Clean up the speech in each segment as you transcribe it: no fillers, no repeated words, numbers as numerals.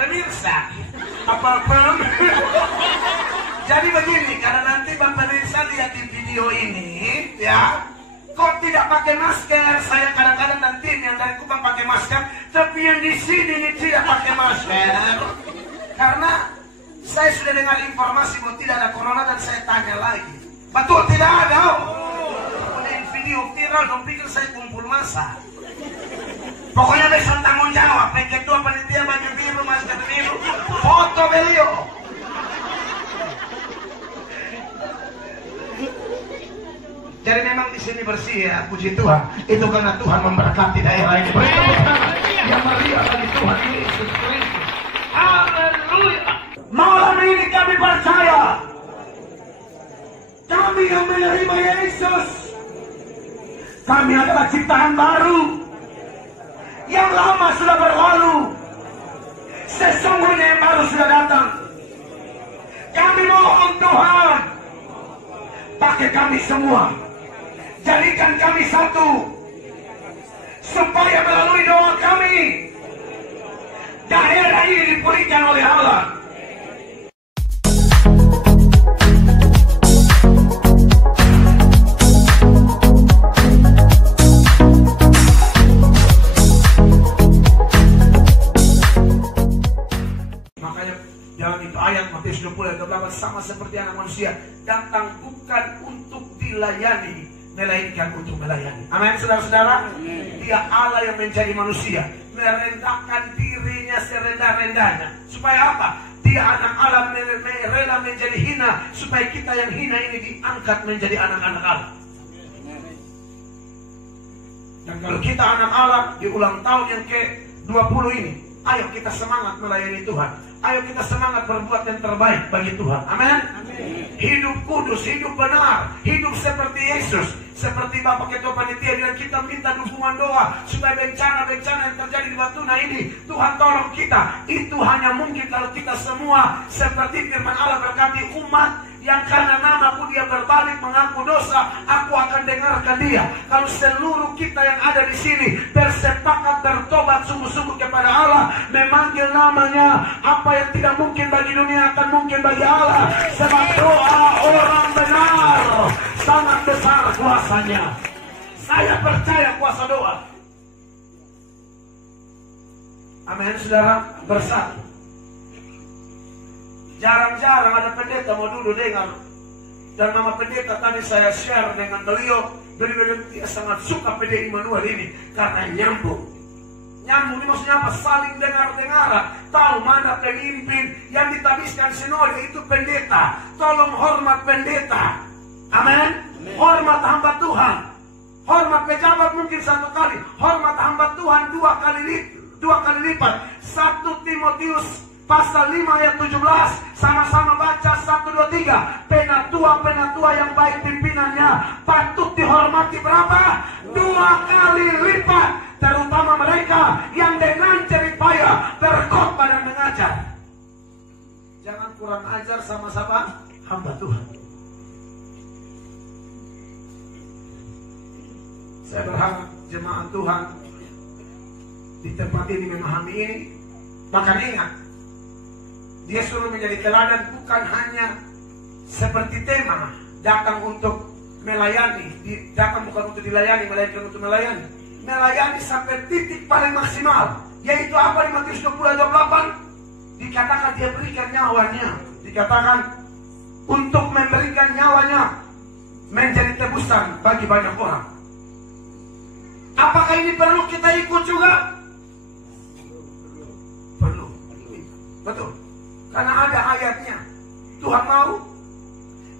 pemirsa, apa-apa. Jadi begini, karena nanti Bapak pemirsa lihat di video ini, ya, kok tidak pakai masker? Saya kadang-kadang nanti yang dari Kupang pakai masker, tapi yang di sini ini tidak pakai masker. Karena saya sudah dengar informasi bahwa tidak ada corona dan saya tanya lagi, betul tidak ada? Kemudian video viral, dong pikir saya kumpul massa. Pokoknya besok tanggung jawab. Ketua panitia baju biru, masker biru, foto beliau. Jadi memang di sini bersih ya, puji Tuhan. Itu karena Tuhan memberkati daerah ini. Beri tepuk tangan yang meriah bagi Tuhan Yesus Kristus. Haleluya. Malam ini kami percaya, kami yang menerima Yesus, kami adalah ciptaan baru. Yang lama sudah berlalu, sesungguhnya yang baru sudah datang. Kami mohon Tuhan, pakai kami semua, jadikan kami satu, supaya melalui doa kami daerah ini dipulihkan oleh Allah. Makanya dalam itu ayat Matius 20:28, sama seperti anak manusia datang bukan untuk dilayani, melainkan untuk melayani. Amin, saudara-saudara. Dia Allah yang menjadi manusia, merendahkan dirinya serendah-rendahnya. Supaya apa? Dia anak Allah, rela menjadi hina, supaya kita yang hina ini diangkat menjadi anak-anak Allah. Dan kalau kita anak Allah di ulang tahun yang ke-20 ini, ayo kita semangat melayani Tuhan. Ayo kita semangat berbuat yang terbaik bagi Tuhan. Amin. Hidup kudus, hidup benar, hidup seperti Yesus, seperti Bapak Ketua Panitia. Dan kita minta dukungan doa supaya bencana-bencana yang terjadi di Batuna ini, Tuhan tolong kita. Itu hanya mungkin kalau kita semua seperti firman Allah, berkati umat yang karena namaku dia berbalik mengaku dosa, aku akan dengarkan dia. Kalau seluruh kita yang ada di sini bersepakat bertobat sungguh-sungguh kepada Allah, memanggil namanya, apa yang tidak mungkin bagi dunia akan mungkin bagi Allah. Sebab doa orang benar sangat besar kuasanya. Saya percaya kuasa doa. Amin, saudara, bersatu. Jarang-jarang ada pendeta mau duduk dengar. Dan nama pendeta tadi saya share dengan beliau. Beliau dia sangat suka PDI Immanuel ini karena nyambung. Nyambung ini maksudnya apa? Saling dengar-dengaran. Tahu mana pemimpin yang ditabiskan sinode itu pendeta. Tolong hormat pendeta. Amin. Hormat hamba Tuhan. Hormat pejabat mungkin satu kali. Hormat hamba Tuhan dua kali lipat. 1 Timotius Pasal 5 ayat 17, sama-sama baca 1, 2, 3. Penatua-penatua yang baik pimpinannya patut dihormati berapa? 2 kali lipat. Terutama mereka yang dengan jerih payah berkhotbah dan mengajar. Jangan kurang ajar sama-sama hamba Tuhan. Saya berharap jemaat Tuhan di tempat ini memahami ini. Bahkan ingat, dia suruh menjadi teladan bukan hanya seperti tema datang untuk melayani, datang bukan untuk dilayani, melainkan untuk melayani. Melayani sampai titik paling maksimal, yaitu apa di Matius 20:28? Dikatakan dia berikan nyawanya, dikatakan untuk memberikan nyawanya menjadi tebusan bagi banyak orang. Apakah ini perlu kita ikut juga? Perlu. Betul. Karena ada ayatnya. Tuhan mau.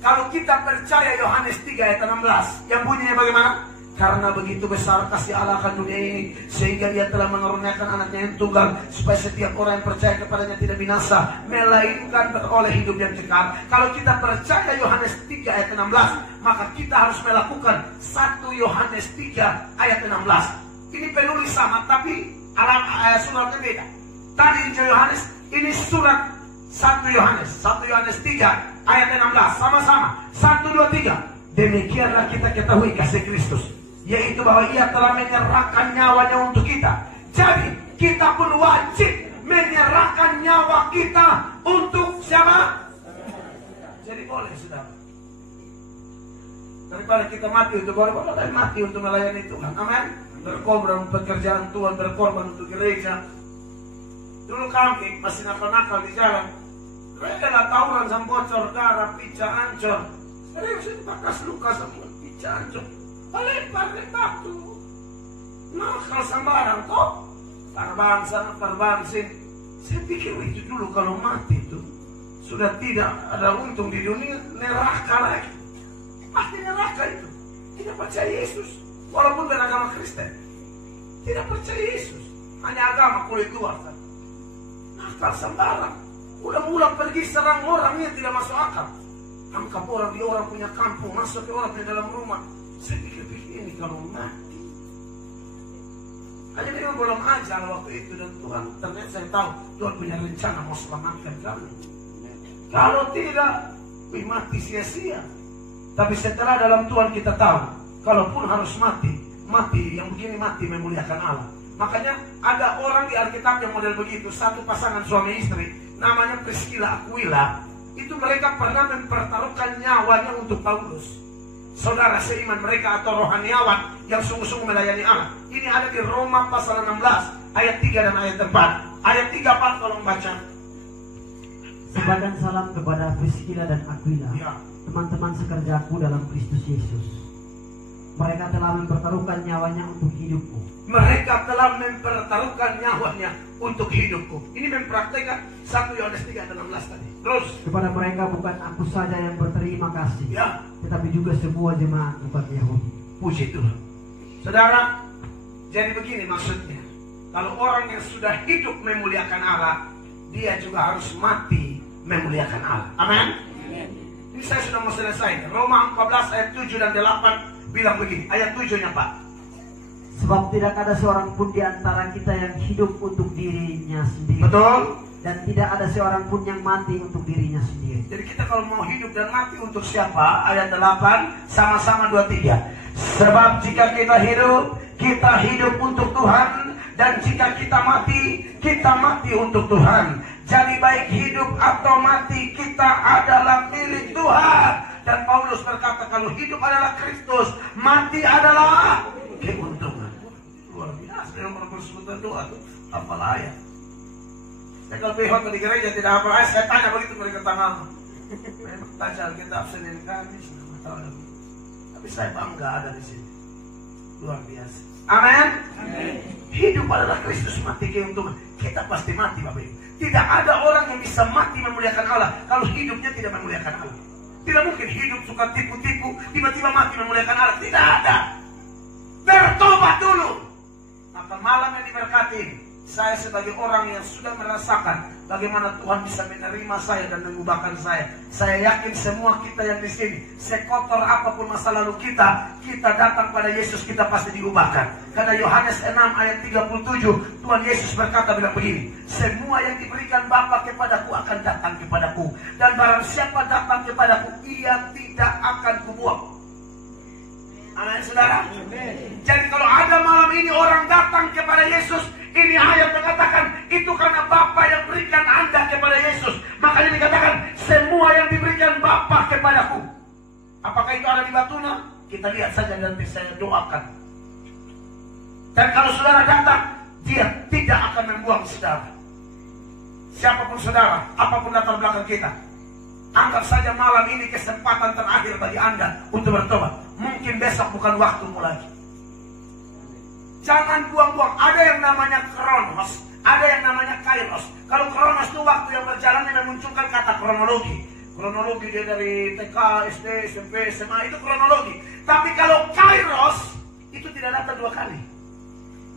Kalau kita percaya Yohanes 3 ayat 16, yang bunyinya bagaimana? Karena begitu besar kasih Allah akan dunia ini, sehingga dia telah mengaruniakan anaknya yang tunggal, supaya setiap orang yang percaya kepadanya tidak binasa, melainkan beroleh hidup yang kekal. Kalau kita percaya Yohanes 3 ayat 16, maka kita harus melakukan 1 Yohanes 3 ayat 16. Ini penulis sama, tapi suratnya beda. Tadi Yohanes, ini surat 1 Yohanes 3 ayat 16, sama-sama 1, 2, 3. Demikianlah kita ketahui kasih Kristus, yaitu bahwa ia telah menyerahkan nyawanya untuk kita. Jadi kita pun wajib menyerahkan nyawa kita untuk siapa? Jadi boleh, saudara. Daripada kita mati untuk boleh mati untuk melayani Tuhan. Amin. Berkorban pekerjaan Tuhan, berkorban untuk gereja. Dulu kami masih nakal-nakal di jalan. Rela tawuran sama bocor, darah, pica, ancur. Serius itu bakas luka sama pica, ancur. Lempar batu. Nakal sembarang kok. Terbang sana, terbang sini. Saya pikir itu dulu kalau mati itu sudah tidak ada untung di dunia, neraka lagi. Pasti neraka itu. Tidak percaya Yesus. Walaupun beragama Kristen. Tidak percaya Yesus. Hanya agama kulit luar. Nakal sembarang. Udah pergi serang orang yang tidak masuk akal. Angkat orang di orang punya kampung, masuk ke orang di dalam rumah. Saya pikir-pikir ini kalau mati. Hanya memang belum ajar waktu itu, dan Tuhan ternyata saya tahu Tuhan punya rencana mau selamatkan kami. Kalau tidak, mati sia-sia. Tapi setelah dalam Tuhan kita tahu, kalaupun harus mati yang begini mati memuliakan Allah. Makanya ada orang di Alkitab yang model begitu, satu pasangan suami istri, namanya Priscilla Aquila. Itu mereka pernah mempertaruhkan nyawanya untuk Paulus. Saudara seiman mereka atau rohaniawan yang sungguh-sungguh melayani Allah. Ini ada di Roma pasal 16 ayat 3 dan ayat 4. Ayat 3 Pak tolong baca. Sebagian salam kepada Priscilla dan Aquila, Ya. teman-teman sekerjaku dalam Kristus Yesus. Mereka telah mempertaruhkan nyawanya untuk hidupku. Mereka telah mempertaruhkan nyawanya untuk hidupku. Ini mempraktekkan 1 Yohanes 3 dan 16 tadi. Terus. Kepada mereka bukan aku saja yang berterima kasih, Ya. tetapi juga semua jemaat bukan Yahudi. Puji Tuhan. Saudara, jadi begini maksudnya. Kalau orang yang sudah hidup memuliakan Allah, dia juga harus mati memuliakan Allah. Amin. Ini saya sudah mau selesai. Roma 14 ayat 7 dan 8 bilang begini. Ayat 7-nya Pak. Sebab tidak ada seorang pun di antara kita yang hidup untuk dirinya sendiri. Betul. Dan tidak ada seorang pun yang mati untuk dirinya sendiri. Jadi kita kalau mau hidup dan mati untuk siapa? Ayat 8 sama-sama 2-3. Sebab jika kita hidup untuk Tuhan, dan jika kita mati untuk Tuhan. Jadi baik hidup atau mati, kita adalah milik Tuhan. Dan Paulus berkata kalau hidup adalah Kristus, mati adalah keuntungan. Luar biasa yang bersebutan doa itu. Apalah ayat. Saya kalau pergi di gereja tidak apa ayat, saya tanya begitu mereka tanggal. Memang baca Alkitab Senin Kamis, tapi saya bangga ada di sini. Luar biasa. Amin. Hidup adalah Kristus, mati keuntungan. Kita pasti mati Bapak Ibu. Tidak ada orang yang bisa mati memuliakan Allah kalau hidupnya tidak memuliakan Allah. Tidak mungkin hidup suka tipu-tipu, tiba-tiba mati memuliakan Allah. Tidak ada. Bertobat dulu. Maka malam yang diberkati, saya sebagai orang yang sudah merasakan bagaimana Tuhan bisa menerima saya dan mengubahkan saya. Saya yakin semua kita yang di sini, sekotor apapun masa lalu kita datang pada Yesus, kita pasti diubahkan. Karena Yohanes 6 ayat 37, Tuhan Yesus berkata bilang begini, semua yang diberikan Bapa kepadaku akan datang kepadaku, dan barang siapa datang kepadaku, ia tidak akan kubuang. Amin, saudara. Jadi kalau ada malam ini orang datang kepada Yesus, ini ayat mengatakan itu karena Bapa yang berikan Anda kepada Yesus. Makanya dikatakan semua yang diberikan Bapa kepadaku. Apakah itu ada di Batuna? Kita lihat saja nanti saya doakan. Dan kalau saudara datang, dia tidak akan membuang saudara. Siapapun saudara, apapun latar belakang kita, anggap saja malam ini kesempatan terakhir bagi Anda untuk bertobat. Mungkin besok bukan waktumu lagi. Jangan buang-buang. Ada yang namanya kronos, ada yang namanya kairos. Kalau kronos itu waktu yang berjalan yang memunculkan kata kronologi. Kronologi dia dari TK, SD, SMP, SMA, itu kronologi. Tapi kalau kairos itu tidak datang 2 kali.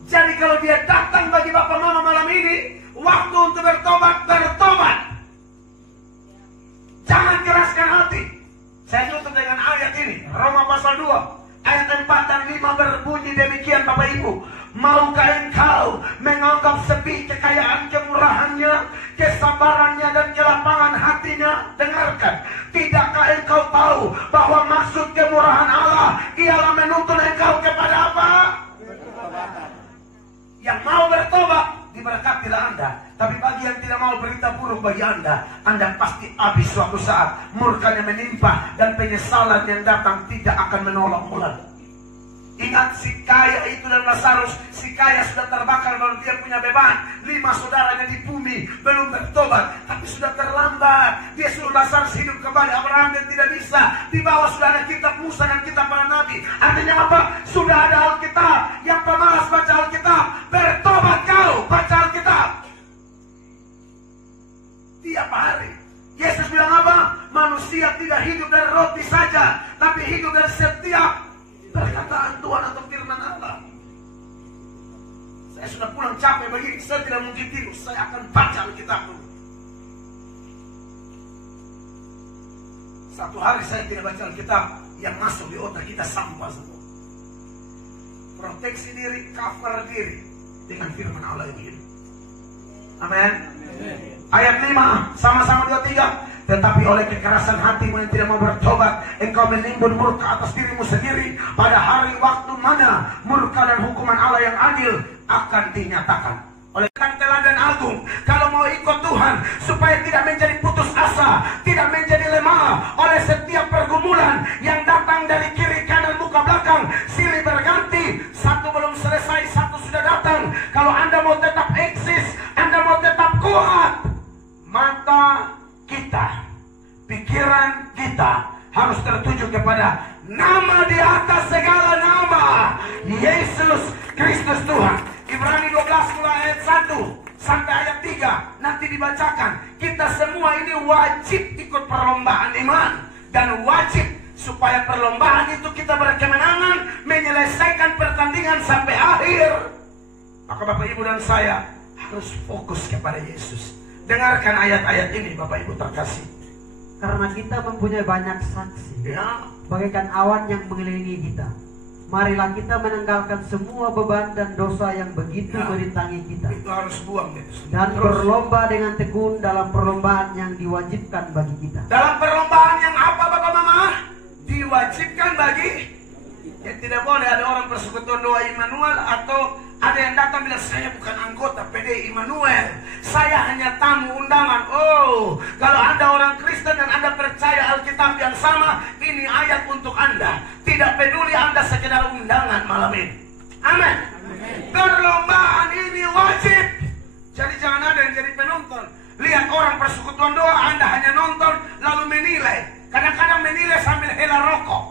Jadi kalau dia datang bagi Bapak Mama malam ini, waktu untuk bertobat. Jangan keraskan hati. Saya tutup dengan ayat ini, Roma pasal 2 ayat 4 dan 5 berbunyi demikian Bapak Ibu. Maukah engkau menganggap sepi kekayaan kemurahannya, kesabarannya dan kelapangan hatinya? Dengarkan, tidakkah engkau tahu bahwa maksud kemurahan Allah ialah menuntun engkau kepada apa? Yang mau bertobat, diberkatilah Anda. Tapi bagi yang tidak mau berita buruk bagi Anda pasti habis suatu saat. Murkanya menimpa dan penyesalan yang datang tidak akan menolongmu lagi. Ingat si kaya itu dan Lazarus. Si kaya sudah terbakar kalau dia punya beban. 5 saudaranya di bumi belum bertobat, tapi sudah terlambat. Dia suruh Lazarus hidup kembali. Abraham dan tidak bisa. Di bawah sudah ada kitab Musa dan kitab para nabi. Artinya apa? Sudah ada Alkitab. Yang pemalas baca Alkitab, bertobat kau, baca Alkitab tiap hari. Yesus bilang apa? Manusia tidak hidup dari roti saja, tapi hidup dari setiap perkataan Tuhan atau firman Allah. Saya sudah pulang capek begini, saya tidak mungkin tidur. Saya akan baca Alkitab dulu. Satu hari saya tidak baca Alkitab, yang masuk di otak kita sampah semua. Proteksi diri, cover diri dengan firman Allah yang hidup. Amin. Ayat 5, sama-sama 2-3. Tetapi oleh kekerasan hatimu yang tidak mau bertobat, engkau menimbun murka atas dirimu sendiri. Pada hari waktu mana murka dan hukuman Allah yang adil akan dinyatakan. Oleh teladan agung, kalau mau ikut Tuhan, supaya tidak menjadi putus asa, tidak menjadi lemah oleh setiap pergumulan yang datang dari kiri kanan muka belakang, silih berganti, satu belum selesai, satu sudah datang. Kalau Anda mau tetap eksis, Anda mau tetap kuat, mata kita, pikiran kita harus tertuju kepada nama di atas segala nama, Yesus Kristus Tuhan. Ibrani 12 mulai ayat 1 sampai ayat 3 nanti dibacakan. Kita semua ini wajib ikut perlombaan iman, dan wajib supaya perlombaan itu kita berkemenangan menyelesaikan pertandingan sampai akhir. Maka Bapak Ibu dan saya harus fokus kepada Yesus. Dengarkan ayat-ayat ini Bapak Ibu terkasih. Karena kita mempunyai banyak saksi, Ya. bagaikan awan yang mengelilingi kita. Marilah kita menanggalkan semua beban dan dosa yang begitu merintangi kita. Itu harus buang itu. Dan berlomba dengan tekun dalam perlombaan yang diwajibkan bagi kita. Dalam perlombaan yang apa Bapak Mama? Diwajibkan bagi. Ya tidak boleh ada orang persekutuan doa Immanuel atau ada yang datang bilang saya bukan anggota PDI Immanuel, saya hanya tamu undangan. Oh, kalau Anda orang Kristen dan Anda percaya Alkitab yang sama, ini ayat untuk Anda. Tidak peduli Anda sekedar undangan malam ini. Amin. Perlombaan ini wajib. Jadi jangan ada yang jadi penonton. Lihat orang persekutuan doa, Anda hanya nonton lalu menilai. Kadang-kadang menilai sambil hela rokok.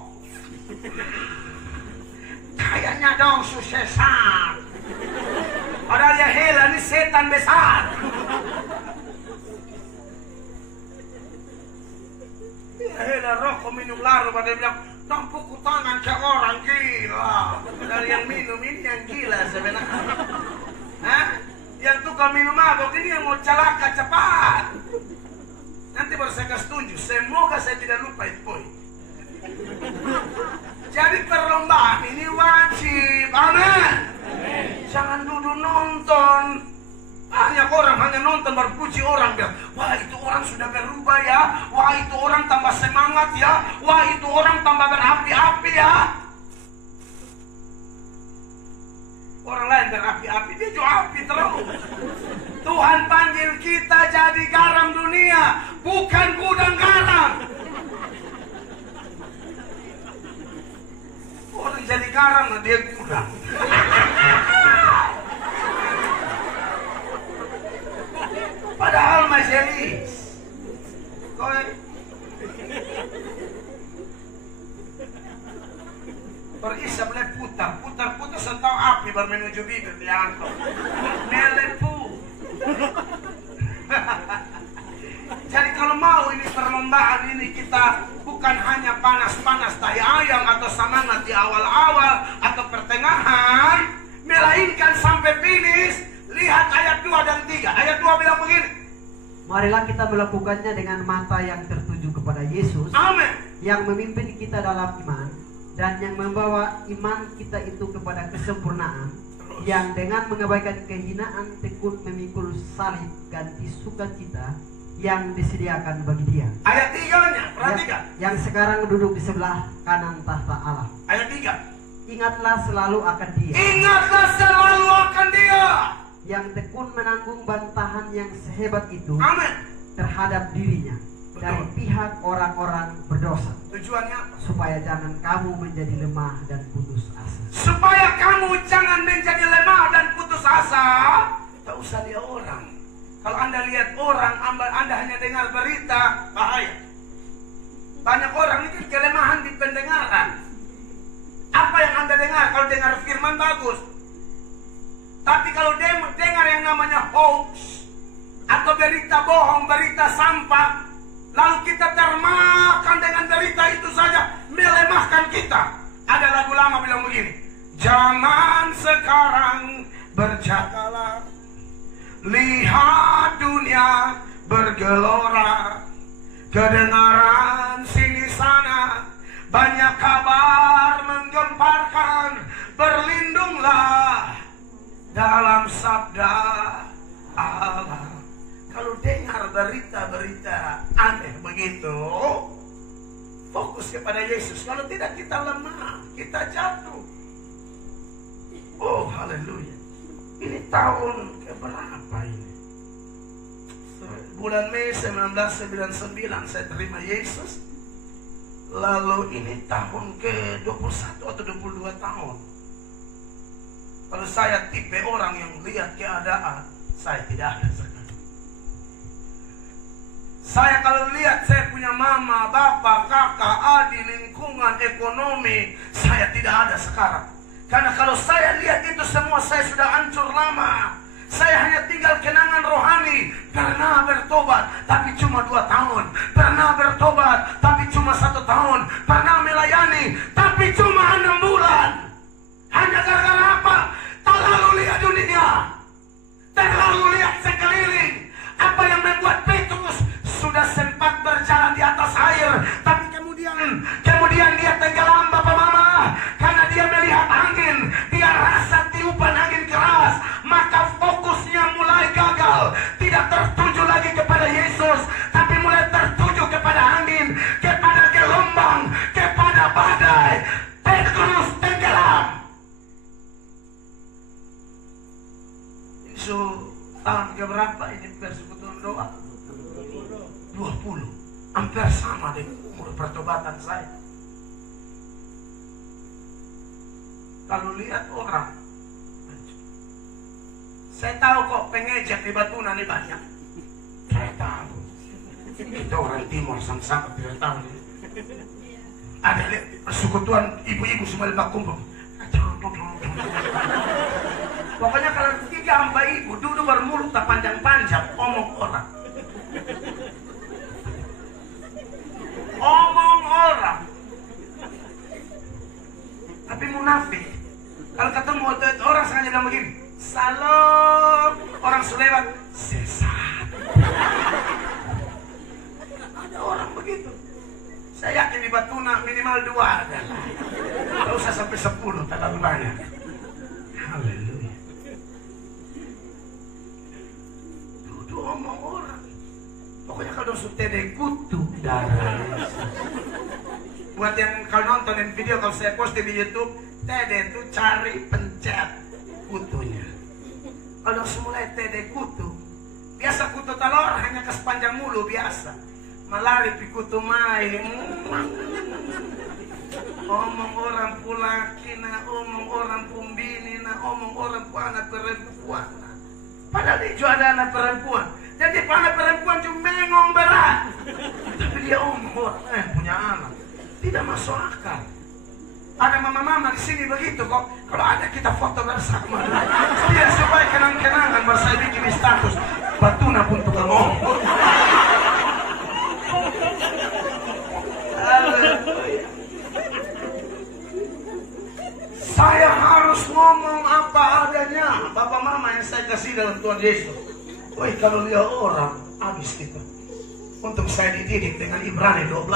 Kayaknya dong suksesan. Padahal ya hela ini setan besar. Dia hela rokok minum laru, pada dia bilang tampuk tangan ke orang gila. Dari yang minum ini yang gila sebenarnya. Hah? Yang tukang minum mabuk ini yang mau celaka cepat. Nanti baru saya kasih tunjuk. Semoga saya tidak lupa itu poin. Jadi perlombaan ini wajib. Amin. Jangan duduk nonton. Banyak orang hanya nonton berpuji orang bilang, wah itu orang sudah berubah ya, wah itu orang tambah semangat ya, wah itu orang tambah berapi-api ya. Orang lain berapi-api, dia juga api terus. Tuhan panggil kita jadi garam dunia, bukan gudang garam. Orang jadi garam, dia gudang. Padahal majelis. Berisap boleh putar sentau api baru menuju bibir diangkut. Melepu. Jadi kalau mau ini perlombaan ini kita bukan hanya panas-panas tai ayam atau semangat di awal-awal atau pertengahan, melainkan sampai finish. Lihat ayat 2 dan 3. Ayat 2 bilang begini. Marilah kita melakukannya dengan mata yang tertuju kepada Yesus. Amin. Yang memimpin kita dalam iman dan yang membawa iman kita itu kepada kesempurnaan. Yang dengan mengabaikan kehinaan tekun memikul salib ganti sukacita yang disediakan bagi dia. Ayat 3-nya, perhatikan. Yang sekarang duduk di sebelah kanan tahta Allah. Ayat 3. Ingatlah selalu akan dia. Ingatlah selalu akan dia. yang tekun menanggung bantahan yang sehebat itu Amin. terhadap dirinya dari pihak orang-orang berdosa. Tujuannya apa? Supaya jangan kamu menjadi lemah dan putus asa. Supaya kamu jangan menjadi lemah dan putus asa. Tak usah lihat orang. Kalau Anda lihat orang, Anda hanya dengar berita, bahaya. Banyak orang ini kelemahan di pendengaran. Apa yang Anda dengar? Kalau dengar firman bagus. Tapi kalau dengar yang namanya hoax atau berita bohong, berita sampah, lalu kita termakan dengan berita itu saja, melemahkan kita. Ada lagu lama bilang begini, zaman sekarang berjagalah, lihat dunia bergelora, kedengaran sini sana, banyak kabar menggemparkan, berlindunglah dalam sabda Allah. Kalau dengar berita-berita aneh begitu, fokus kepada Yesus. Kalau tidak, kita lemah, kita jatuh. Oh, haleluya. Ini tahun keberapa ini? Bulan Mei 1999 saya terima Yesus. Lalu ini tahun ke-21 atau 22 tahun. Kalau saya tipe orang yang lihat keadaan, saya tidak ada sekarang. Saya kalau lihat saya punya mama, bapak, kakak, adik, lingkungan, ekonomi, saya tidak ada sekarang. Karena kalau saya lihat itu semua, saya sudah hancur lama. Saya hanya tinggal kenangan rohani. Pernah bertobat, tapi cuma 2 tahun. Pernah bertobat, tapi cuma 1 tahun. Pernah melayani, tapi cuma 6 bulan. Hanya gara-gara apa? Terlalu lihat dunia, terlalu lihat sekeliling. Apa yang membuat Petrus sudah sempat berjalan di atas air, tapi kemudian dia tenggelam, Bapak Mama, karena dia melihat angin, dia rasa tiupan angin keras, maka fokusnya mulai gagal, tidak tertuju lagi kepada Yesus, tapi mulai tertuju kepada angin, kepada gelombang, kepada badai. Petrus tenggelam. Isu tahun keberapa ini persekutuan doa? 20. Hampir sama dengan umur pertobatan saya. Kalau lihat orang, saya tahu kok pengejek di Batuna ini banyak. Saya tahu. Kita orang timur sama-sama tidak tahu. Ada lihat persekutuan ibu-ibu semua lebak kumpul. Pokoknya kalau 3 ibu duduk bermulut tak panjang-panjang, omong orang. Omong orang. Tapi munafik. Kalau ketemu orang sengaja bilang begini, salam, orang selewat, sesat. Ada orang begitu. Saya yakin di Batuna minimal 2 ada. Tidak usah sampai 10, terlalu banyak. Haleluya. Duduk omong orang. Pokoknya kalau sudah kutu darah. Buat yang kalau nontonin video, kalau saya post di YouTube, TD itu cari pencet kutunya. Kalau semulai TD kutu, biasa kutu telur hanya ke sepanjang mulu biasa. Malari pi kutu main. Omong orang pulaki na, omong orang pumbini na, omong orang pu anak perempuan. Padahal itu ada anak perempuan. Jadi anak perempuan cuma mengong berat. Tapi dia omong orang punya anak. Tidak masuk akal. Ada mama-mama di sini begitu kok. Kalau ada kita foto bersama. Dia supaya kenang-kenangan bersama bikin status. Batuna pun tukang ngomong. Saya harus ngomong apa adanya. Bapak mama yang saya kasih dalam Tuhan Yesus. Woi, kalau lihat orang habis kita. Untuk saya dididik dengan Ibrani 12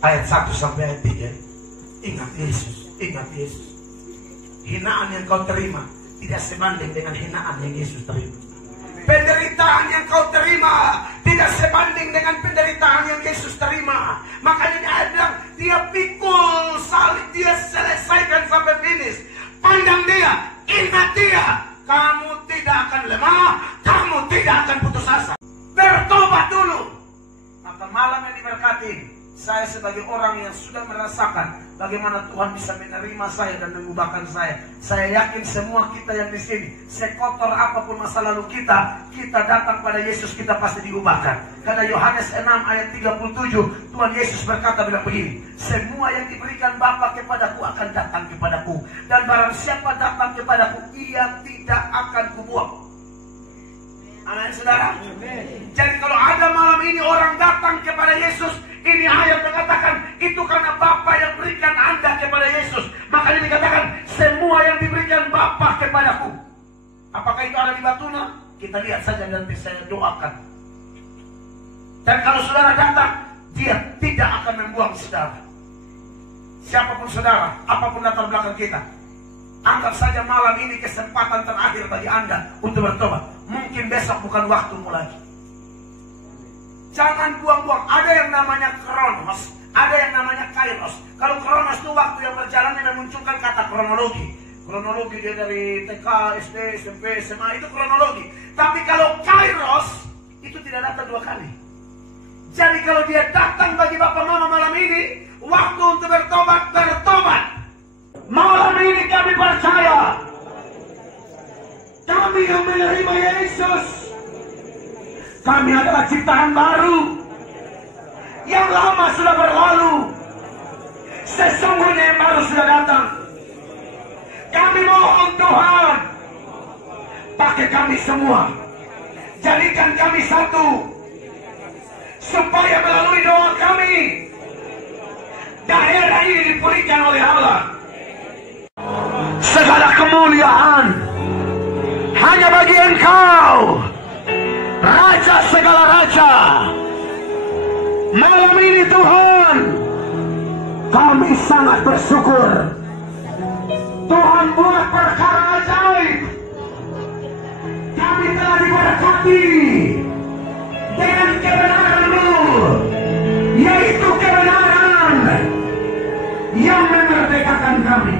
ayat 1 sampai ayat 3. Ingat Yesus, ingat Yesus. Hinaan yang kau terima tidak sebanding dengan hinaan yang Yesus terima. Penderitaan yang kau terima tidak sebanding dengan penderitaan yang Yesus terima. Makanya dia bilang, dia pikul salib, dia selesaikan sampai finish. Pandang dia, ingat dia, kamu tidak akan lemah, kamu tidak akan putus asa. Bertobat dulu. Maka malam yang diberkati, saya sebagai orang yang sudah merasakan bagaimana Tuhan bisa menerima saya dan mengubahkan saya. Saya yakin semua kita yang di sini, sekotor apapun masa lalu kita datang pada Yesus, kita pasti diubahkan. Karena Yohanes 6 ayat 37, Tuhan Yesus berkata bilang begini, semua yang diberikan Bapa kepadaku akan datang kepadaku, dan barang siapa datang kepadaku, ia tidak akan kubuang. Amin, saudara. Jadi kalau ada malam ini orang datang kepada Yesus, ini ayat mengatakan itu karena Bapa yang berikan Anda kepada Yesus. Makanya dikatakan semua yang diberikan Bapa kepadaku. Apakah itu ada di Batuna? Kita lihat saja nanti, saya doakan. Dan kalau saudara datang, dia tidak akan membuang saudara. Siapapun saudara, apapun latar belakang kita, anggap saja malam ini kesempatan terakhir bagi Anda untuk bertobat. Mungkin besok bukan waktumu lagi. Jangan buang-buang. Ada yang namanya kronos, ada yang namanya kairos. Kalau kronos itu waktu yang berjalan yang memunculkan kata kronologi. Kronologi dia dari TK, SD, SMP, SMA, itu kronologi. Tapi kalau kairos itu tidak datang dua kali. Jadi kalau dia datang bagi Bapak Mama malam ini, waktu untuk bertobat, bertobat. Malam ini kami percaya, kami yang menerima Yesus, kami adalah ciptaan baru. Yang lama sudah berlalu, sesungguhnya yang baru sudah datang. Kami mohon Tuhan, pakai kami semua, jadikan kami satu, supaya melalui doa kami, daerah ini dipulihkan oleh Allah. Segala kemuliaan hanya bagi Engkau, Raja segala raja. Malam ini Tuhan, kami sangat bersyukur. Tuhan buat perkara ajaib. Kami telah diberkati dengan kebenaran-Mu, yaitu kebenaran yang memerdekakan kami.